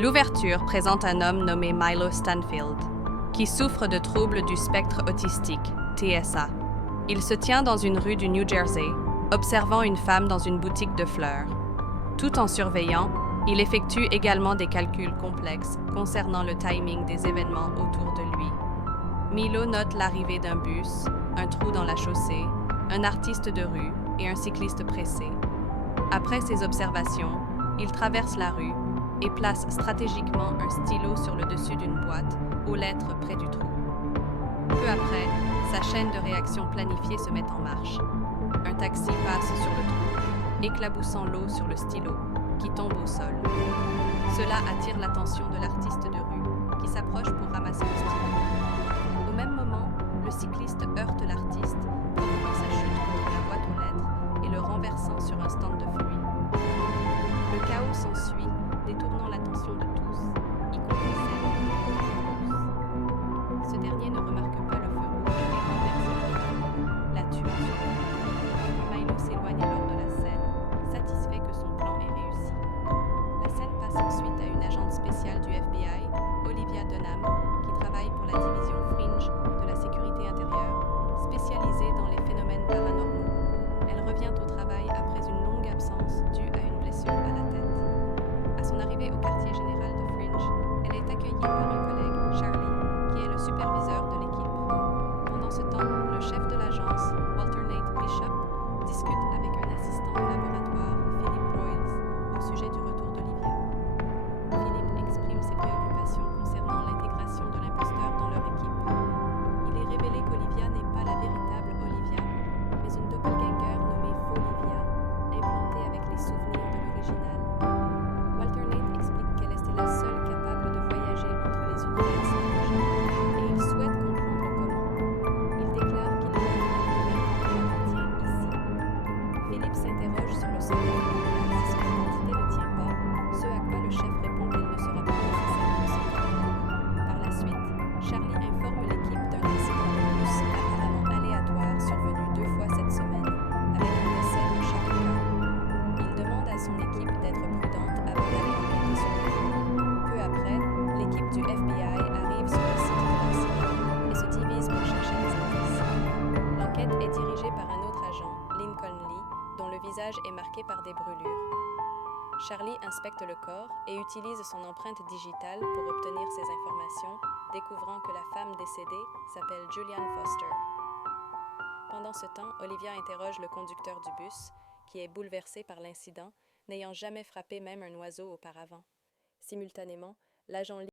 L'ouverture présente un homme nommé Milo Stanfield, qui souffre de troubles du spectre autistique, TSA. Il se tient dans une rue du New Jersey, observant une femme dans une boutique de fleurs. Tout en surveillant, il effectue également des calculs complexes concernant le timing des événements autour de lui. Milo note l'arrivée d'un bus, un trou dans la chaussée, un artiste de rue et un cycliste pressé. Après ces observations, il traverse la rue et place stratégiquement un stylo sur le dessus d'une boîte aux lettres près du trou. Peu après, sa chaîne de réaction planifiée se met en marche. Un taxi passe sur le trou, éclaboussant l'eau sur le stylo, qui tombe au sol. Cela attire l'attention de l'artiste de rue, qui s'approche pour ramasser le stylo. Au même moment, le cycliste heurte l'artiste, provoquant sa chute contre la boîte aux lettres et le renversant sur un stand de fruits. Le chaos s'ensuit, détournant l'attention de tous, y compris celle de Bruce. Ce dernier ne remarque pas le feu rouge et renverse la femme, la tuant sur le coup. Milo s'éloigne alors de la scène, satisfait que son plan ait réussi. La scène passe ensuite à une agente spéciale du FBI, Olivia Dunham, qui travaille pour la division Fringe de la sécurité intérieure, spécialisée dans les phénomènes paranormaux. Elle revient au travail après une longue absence due à une blessure à la tête. À son arrivée au quartier général de Fringe, elle est accueillie par un collègue, Charlie, qui est le superviseur de l'équipe. Pendant ce temps, le chef de l'agence, Walter Nate Bishop, discute avec un assistant de laboratoire, Philip Broyles, au sujet du retour d'Olivia. Philip exprime ses préoccupations concernant l'intégration de l'imposteur dans leur équipe. Il est révélé qu'Olivia n'est pas la véritable Olivia, mais une doppelganger nommée Folivia, implantée avec les souvenirs de l'original. Walter Nate explique qu'elle était la seule capable de voyager entre les univers simultanés, et il souhaite comprendre comment. Il déclare qu'il ne peut l'intégrer quand elle appartient ici. Philippe s'interroge sur le sens de l'univers si son identité ne tient pas, ce à quoi le chef répond qu'elle ne sera pas nécessaire pour son travail. Par la suite, Charlie informe l'équipe d'un accident de bus apparemment aléatoire survenu 2 fois cette semaine, avec un décès dans chaque cas. Il demande à son équipe d'être prudente avant d'aller enquêter sur le coup. Peu après, l'équipe du FBI arrive sur le site de l'accident et se divise pour chercher des indices. L'enquête est dirigée par un autre agent, Lincoln Lee, dont le visage est marqué par des brûlures. Charlie inspecte le corps et utilise son empreinte digitale pour obtenir ces informations, découvrant que la femme décédée s'appelle Julianne Foster. Pendant ce temps, Olivia interroge le conducteur du bus, qui est bouleversé par l'incident, n'ayant jamais frappé même un oiseau auparavant. Simultanément, l'agent